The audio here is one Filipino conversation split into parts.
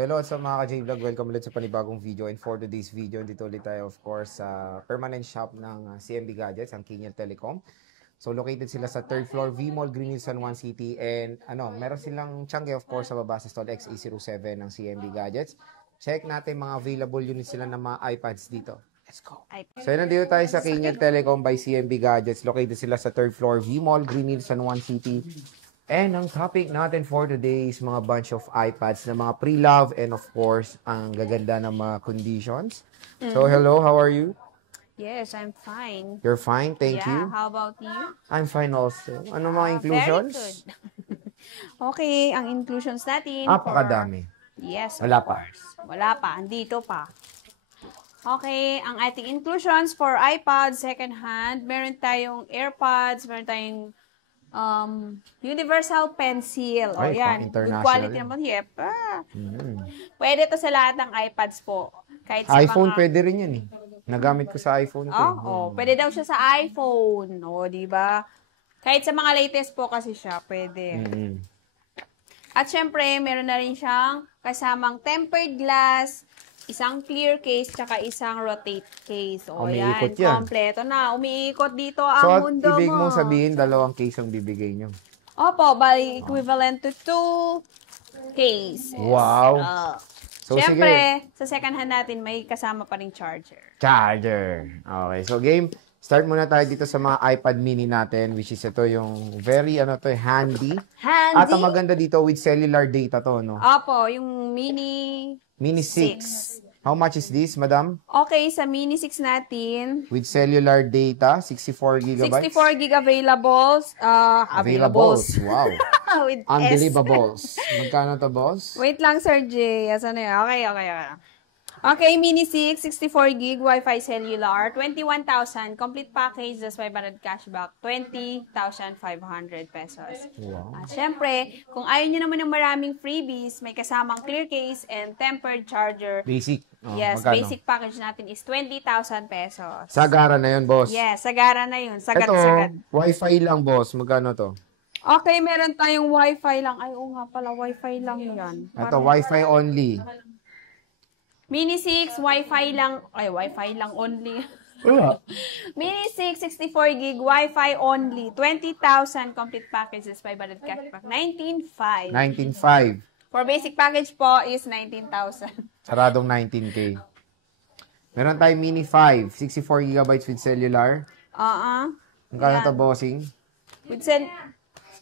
So hello sa mga ka-J-Vlog, welcome ulit sa panibagong video. And for today's video, dito ulit tayo of course sa permanent shop ng CMB Gadgets, ang Kinyel Telecom. So located sila sa 3rd floor, V-Mall, Green Hills, San Juan City. And meron silang tiyangge of course sa baba sa stall XA07 ng CMB Gadgets. Check natin mga available units sila ng mga iPads dito. Let's go. So nandito tayo sa Kinyel Telecom by CMB Gadgets. Located sila sa 3rd floor, V-Mall, Green Hills, San Juan City. And ang topic natin for today is mga bunch of iPads na mga pre-love and of course, ang gaganda ng mga conditions. So hello, how are you? Yes, I'm fine. You're fine, thank you. How about you? I'm fine also. Ano mga inclusions? Very good. Okay, ang inclusions natin. Napakadami. Yes. Wala pa. Wala pa, andito pa. Okay, ang ating inclusions for iPad second hand, meron tayong AirPods, meron tayong universal pencil. O yan, good quality naman. Yep. Pwede to sa lahat ng iPads po. Kahit sa iPhone, pwede rin yan eh. Nagamit ko sa iPhone ko. Pwede daw siya sa iPhone. O, di ba? Kahit sa mga latest po kasi siya, pwede. At syempre, meron na rin siyang kasamang tempered glass, isang clear case, tsaka isang rotate case. O yan, kompleto na. Umiikot dito ang mundo mo. So, ibig mong sabihin, dalawang case ang bibigay nyo? Opo, bali equivalent to 2 case. Wow. So, syempre, sa second hand natin, may kasama pa rin charger. Okay, so game, start muna tayo dito sa mga iPad mini natin, which is ito yung very, handy. At ang maganda dito with cellular data to, no? Opo, yung Mini 6. How much is this, madam? Okay, sa Mini 6 natin. With cellular data, 64 gigabytes? 64 gig availables. Availables. Wow. With Unbelievables. Magkano to, boss? Wait lang, Sir J. Asan na yun? Okay. Okay, Mini 6, 64 gig, Wi-Fi cellular, 21,000, complete package, just 500 cashback, 20,500 pesos. Wow. At syempre, kung ayaw nyo naman ng maraming freebies, may kasamang clear case and tempered charger. Basic. Yes, magkano? Basic package natin is 20,000 pesos. Sagara na yun, boss. Yes, sagara na yun. Ito, Sagad-sagad. Wi-Fi lang, boss. Magkano to? Okay, meron tayong Wi-Fi lang. Ay, oo nga pala, Wi-Fi lang yan. Ito, Wi-Fi only. Mini 6, Wi-Fi lang. Ay, Wi-Fi lang only. Mini 6, 64 gig, Wi-Fi only. 20,000 complete packages, 500 cashback. 19,500. 19,500. For basic package po is 19,000. Saradong 19K. Meron tayong Mini 5, 64 gigabytes with cellular. Magkano to, bossing? With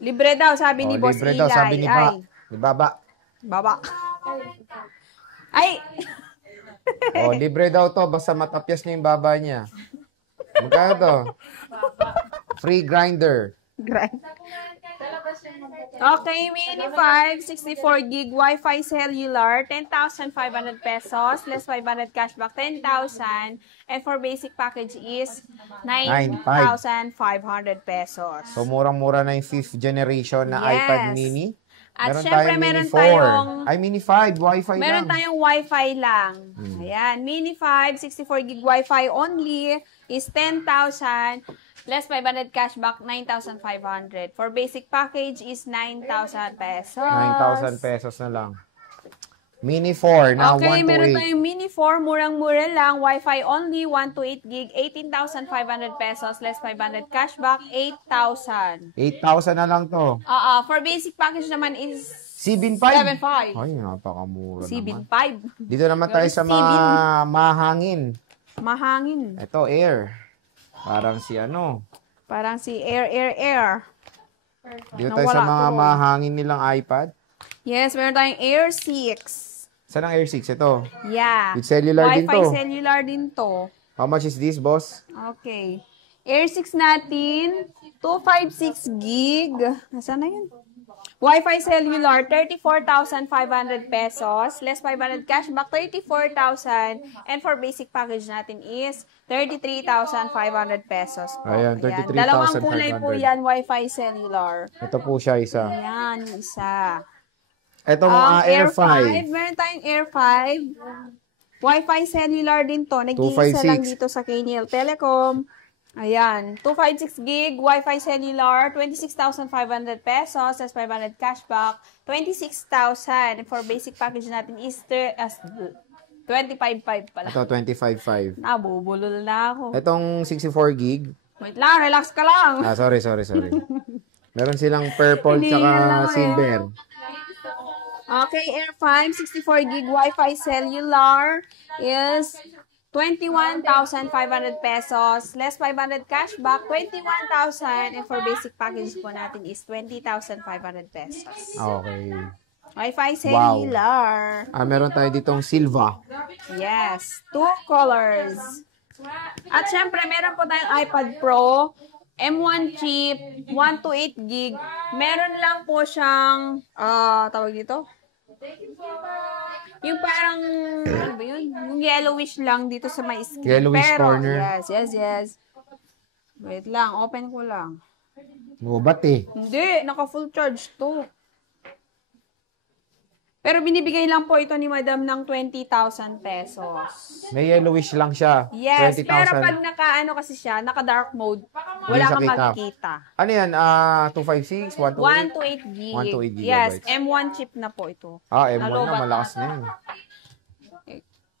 libre daw, sabi ni Boss libre Eli. daw, sabi ni Baba. Ay! Libre daw to, basta matapyas niya yung baba niya. Magkano to? Free grinder. Okay, Mini 5, 64 gig, Wi-Fi cellular, 10,500 pesos, less 500 cashback, 10,000, and for basic package is 9,500 pesos. So, murang-mura na yung 5th generation na iPad mini. At syempre, meron tayong Mini 5, Wi-Fi lang. Meron tayong Wi-Fi lang. Ayan, Mini 5, 64 gig Wi-Fi only is 10,000, less 500 cashback, 9,500. For basic package is 9,000 pesos. 9,000 pesos na lang. Mini 4 na 128. Okay, meron tayong Mini 4, murang-mura lang. Wi-Fi only, 128 gig, 18,500 pesos, less 500 cashback, 8,000. 8,000 na lang to. For basic package naman is 7,500. 7,500. Ay, napakamura 7,500. naman. Dito naman tayo sa mga mahangin. Mahangin. Ito, air. Parang si Air. Dito tayo sa mga mahangin nilang iPad. Yes, meron tayong Air 6. Saan ang Air 6? Ito. Yeah. With cellular din to. Wi-Fi cellular din to. How much is this, boss? Okay. Air 6 natin, 256 gig. Nasaan na yun? Wi-Fi cellular, 34,500 pesos. Less 500 cashback, 34,000. And for basic package natin is 33,500 pesos po. Ayan, 33,500. Dalawang kulay po yan, Wi-Fi cellular. Ito po siya, isa. Ayan, yung isa. Ito mga Air 5. Meron tayong Air 5. Wi-Fi cellular din to. Nag-iisa lang dito sa Kinyel Telecom. Ayan, 256 gig, Wi-Fi cellular, 26,500 pesos, as 500 cashback, 26,000. For basic package natin is 25,500 pala. Ito, 25.5. Nabubulol na ako. Itong 64 gig. Wait lang, relax ka lang. Sorry. Meron silang purple Hinihingal tsaka ako eh. silver. Okay, Air5, 64 gig Wi-Fi cellular is 21,500 pesos. Less 500 cashback, 21,000. And for basic package po natin is 20,500 pesos. Okay. Wi-Fi cellular. Meron tayo ditong Silva. Yes, 2 colors. At syempre, meron po tayong iPad Pro, M1 chip, 128 gig. Meron lang po siyang, tawag dito? Yung parang, ano ba yun? Yung yellowish lang dito sa may skin. Yellowish corner. Yes. Wait lang, open ko lang. Ba't eh? Hindi, naka-full charge to. Pero binibigay lang po ito ni Madam ng 20,000 pesos. May yellowish lang siya. Yes, 20,000. pero pag naka-ano kasi siya, naka-dark mode, wala siya kang kita. makikita. Ano yan? 256? 128? 128 gig. 128 gigabytes. Yes, M1 chip na po ito. M1 na. Nalobat Malakas na yun.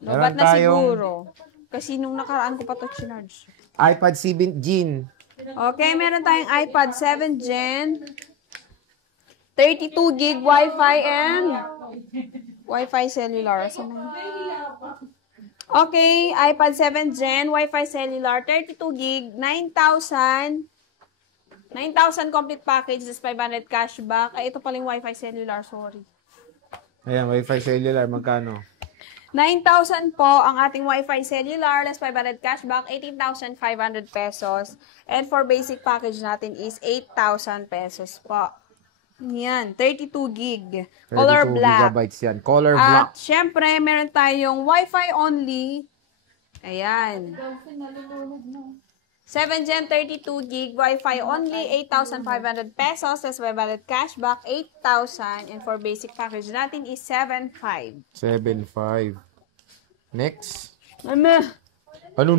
Lobat na tayong- siguro. Kasi nung nakaraan ko pa ito chinarge. iPad 7 Gen. Okay, meron tayong iPad 7 Gen. 32 gig Wi-Fi and Wi-Fi cellular. Okay, iPad 7 Gen, Wi-Fi cellular, 32 gig, 9,000. 9,000 complete package, is 500 cashback. Ay, ito paling Wi-Fi cellular, sorry. Ayan, Wi-Fi cellular. Magkano? 9,000 po ang ating Wi-Fi cellular, less 500 cashback, 18,500 pesos. And for basic package natin is 8,000 pesos po. Yan, 32 gig. Color 32 black. gigabytes yan. Color black. At syempre, meron tayong Wi-Fi only. Ayan. 7 Gen 32 gig Wi-Fi only, 8,500 pesos. Less 500 cashback, 8,000. And for basic package natin is 7,500. 7.5. Next. Ano?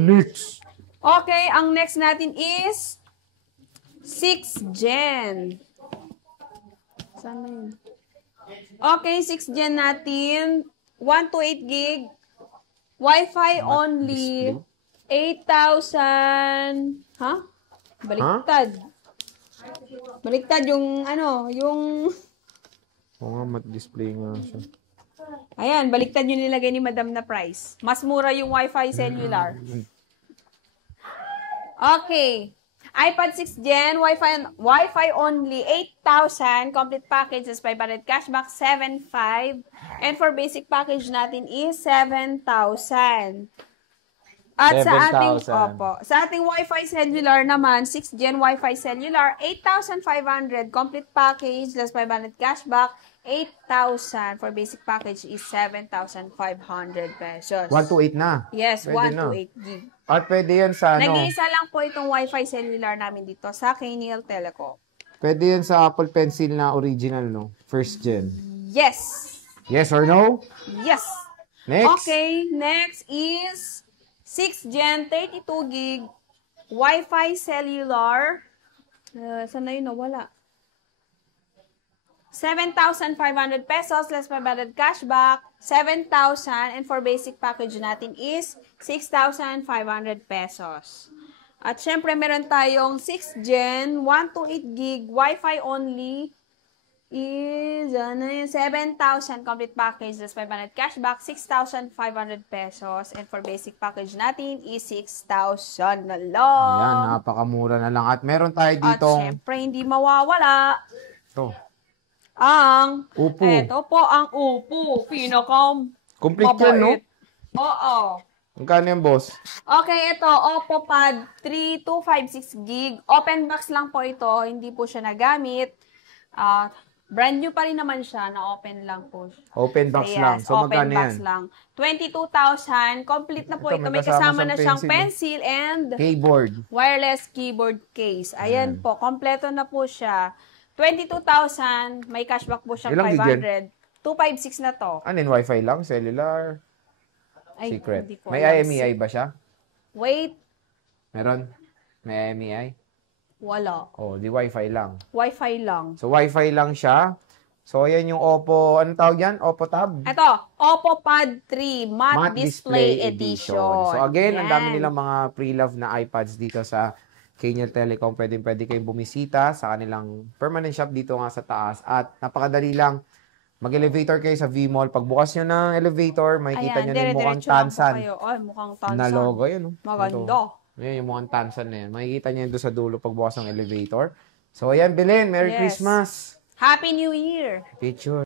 Next? Okay, ang next natin is 6 Gen. Saan na yun? Okay, 6 Gen natin. 128 gig. Wi-Fi only. 8,000. Ha? Baliktad. Baliktad yung yung... Oo nga, mat-display nga siya. Ayan, baliktad yung nilagay ni Madam na price. Mas mura yung Wi-Fi cellular. Okay. iPad 6 Gen, Wi-Fi only, 8,000. Complete package is 500 cashback, 7,500. And for basic package natin is 7,000. At sa ating Wi-Fi cellular naman, 6 Gen Wi-Fi cellular, 8,500. Complete package, less 500 cashback, 8,000. For basic package is 7,500 pesos. 128 na. Yes, Pwede 128 gig. At pwede yan sa Nag-iisa lang po itong Wi-Fi cellular namin dito sa KNL Telecom. Pwede yan sa Apple Pencil na original, no? First gen. Yes. Yes or no? Yes. Next. Okay, next is 6 Gen 32 gig Wi-Fi cellular. Saan na yun? Nawala. 7,500 pesos, less 500 cashback, 7,000, and for basic package natin is 6,500 pesos. At syempre, meron tayong 6 Gen, 128 gig, Wi-Fi only, is 7,000 complete package, less 500 cashback, 6,500 pesos, and for basic package natin is 6,000 na lang. Ayan, napakamura na lang. At meron tayo At ditong... syempre, hindi mawawala Ito. ang Upo. Ito po ang upo. Pinakam Complete yan, no? Oo. Magkano yan, boss? Okay, ito. Oppo Pad 3256 gig. Open box lang po ito. Hindi po siya nagamit. Brand new pa rin naman siya. Na-open lang po. Open box Yes, lang. So, open magkano box yan? lang. 22,000. Complete na po Ito, ito. may May kasama kasama na siyang siyang pencil and Keyboard. wireless keyboard case. Ayan po. Kompleto na po siya. 22,000. May cashback po siyang Ilang gig 500. 256 na to. Ano yun? Wi-Fi lang? Cellular? Ay, Secret. hindi ko May alam. IMEI ba siya? Wait. Meron? May MEI? Wala. Oh, di Wi-Fi lang. Wi-Fi lang. So, Wi-Fi lang siya. So, ayan yung Oppo, anong tawag yan? Oppo Tab? Ito, Oppo Pad 3 Matte Matte Display Edition. So, again, ang dami Yan. nilang mga pre-love na iPads dito sa Kenya Telecom. Pwede kayong bumisita sa kanilang permanent shop dito nga sa taas. At napakadali lang. Mag-elevator kayo sa V-Mall. Pagbukas nyo ng elevator, makikita nyo na yung mukhang dire-diretso lang po Tansan kayo. Ay, mukhang Tansan. na logo. Yun, oh. Maganda. Ito. Yung mukhang Tansan na yan. Makikita nyo yun doon sa dulo pagbukas ng elevator. So, ayan, Belen. Merry Yes. Christmas. Happy New Year! Picture.